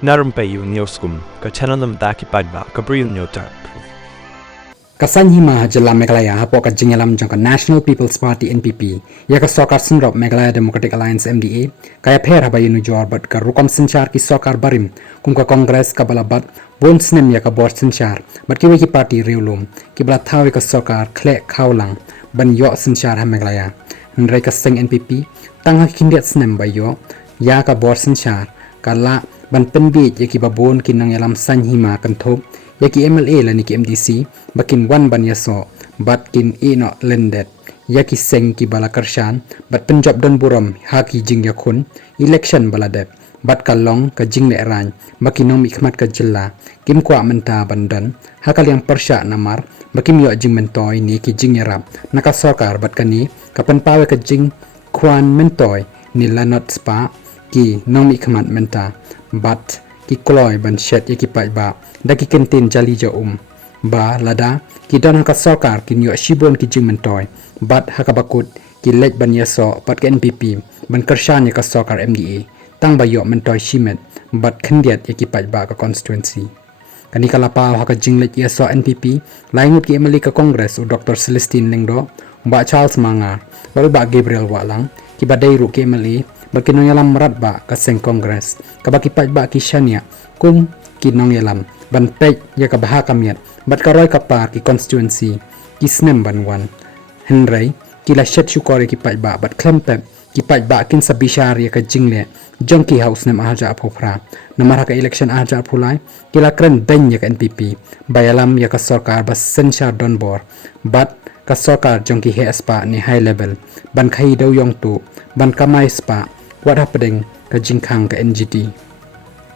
Na Rympei U Hynñiewtrep ka channel nabynta ki padba ka Bri U Hynñiewtrep. Kasan Hima Jylla Meghalaya Hapoh ka Jing jangka National People's Party NPP ya ka sokar sunrop Meghalaya Democratic Alliance MDA kaya pher haba yunu jor bat ka rukam senchar ki sokar barim kum ka Congress ka balabat bon snem ya ka board senchar bat ki wiki party reulum ki bala thawi ka sokar khle khawlang ban yo senchar ha Meghalaya nrai ka seng NPP tang ha kindiat snem ba yo ya ka board senchar kala ban penbi ya ki babon kinang yalam san Hima kan thop ya ki MLA la ni ki MDC bakin wan ban yaso bat kin ino lendet ya ki seng ki bala Kyrshang bat Punjab don buram ha ki Jingjia khun election bala dep bat kalong ka Jing le ran bakin nom ikmat ka Jylla kim kwa Mynta bandan ha kaliang persya namar bakim yo Jing mentoy ni ki Jingjia rap naka sokar bat kani kapan pawe ka Jing kwan mentoy ni lanot spa ki nom ikmat Mynta bat ki kloy ban shet ya ki pai ba da ki kentin jali ja ba lada ki don ka sokar ki nyo Shibun ki Jing mentoy bat haka bakut ki lej ban yaso bat ke NPP ban Kyrshang ya ka sokar MDA tang ba yo mentoy shimet bat khendiat ya ki pai ba ka constituency kani kala pa haka Jing lej yaso NPP laingut ki MLA ka Congress u Dr. Celestine Lengdo ba Charles Manga ba Gabriel Walang ki badai ru ki MLA bakinong yalam merat ba ka seng Congress ka baki pai ba ki Shaniah kum kinong yalam ban pej ya ka baha kamiat bat karoy ka par ki constituency ki snem ban wan henry ki la shet shukore ki pai ba bat klempep ki pai ba kin sabishar ya ka Jingle jongki house nem aja apopra namar ka election aja apulai ki la kren ben ya ka NPP bayalam ya ka sarkar bas senchar don bor bat ka sarkar jongki he spa ni high level ban khai dau yong tu ban kamai spa wat happening ka Jingkhang ka NGT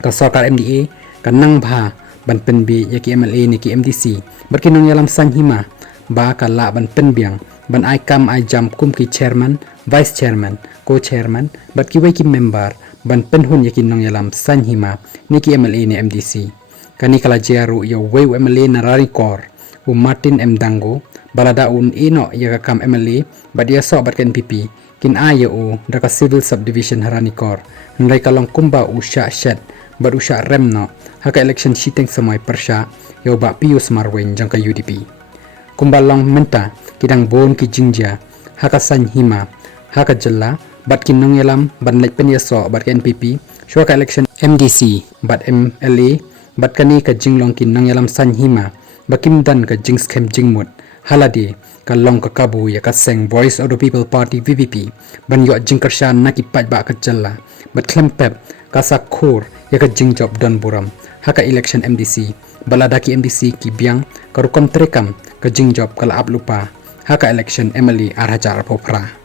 ka sarkar MDA ka nang bha ban penbi ya ki MLA ni ki MDC berkinong yalam sang Hima ba ka la ban penbiang ban ai kam ai jam kum ki chairman vice chairman co-chairman bat ki wai ki member ban penhun ya ki nong yalam sang Hima ni ki MLA ni MDC kani kala jaru ya wai MLA na rarikor u Martin M Dango balada un ino ya ka kam MLA bat ya so bat NPP kin aya u daka civil subdivision haranikor nrai kalong kumba u sha shed bat u sha remno haka election shiteng samai persya yo ba pius marwen jangka UDP kumbalong Mynta kidang bon ki Jingjia haka san Hima haka Jylla bat kinong yalam ban lek pen yaso bat NPP shwa ka election MDC bat MLA bat kani ka Jinglong kinong yalam san Hima bakim dan ka Jing scam Jingmut haladi ka long ka Kabu ya ka seng Voice of the People Party VPP ban yo Jing Kyrshang na ki pai ba ka Jylla bat klempep ka sakhur ya ka Jing job don buram haka election MDC balada ki MDC ki biang ka rukam trekam ka Jing job kala ablupa haka election MLA arhajar popra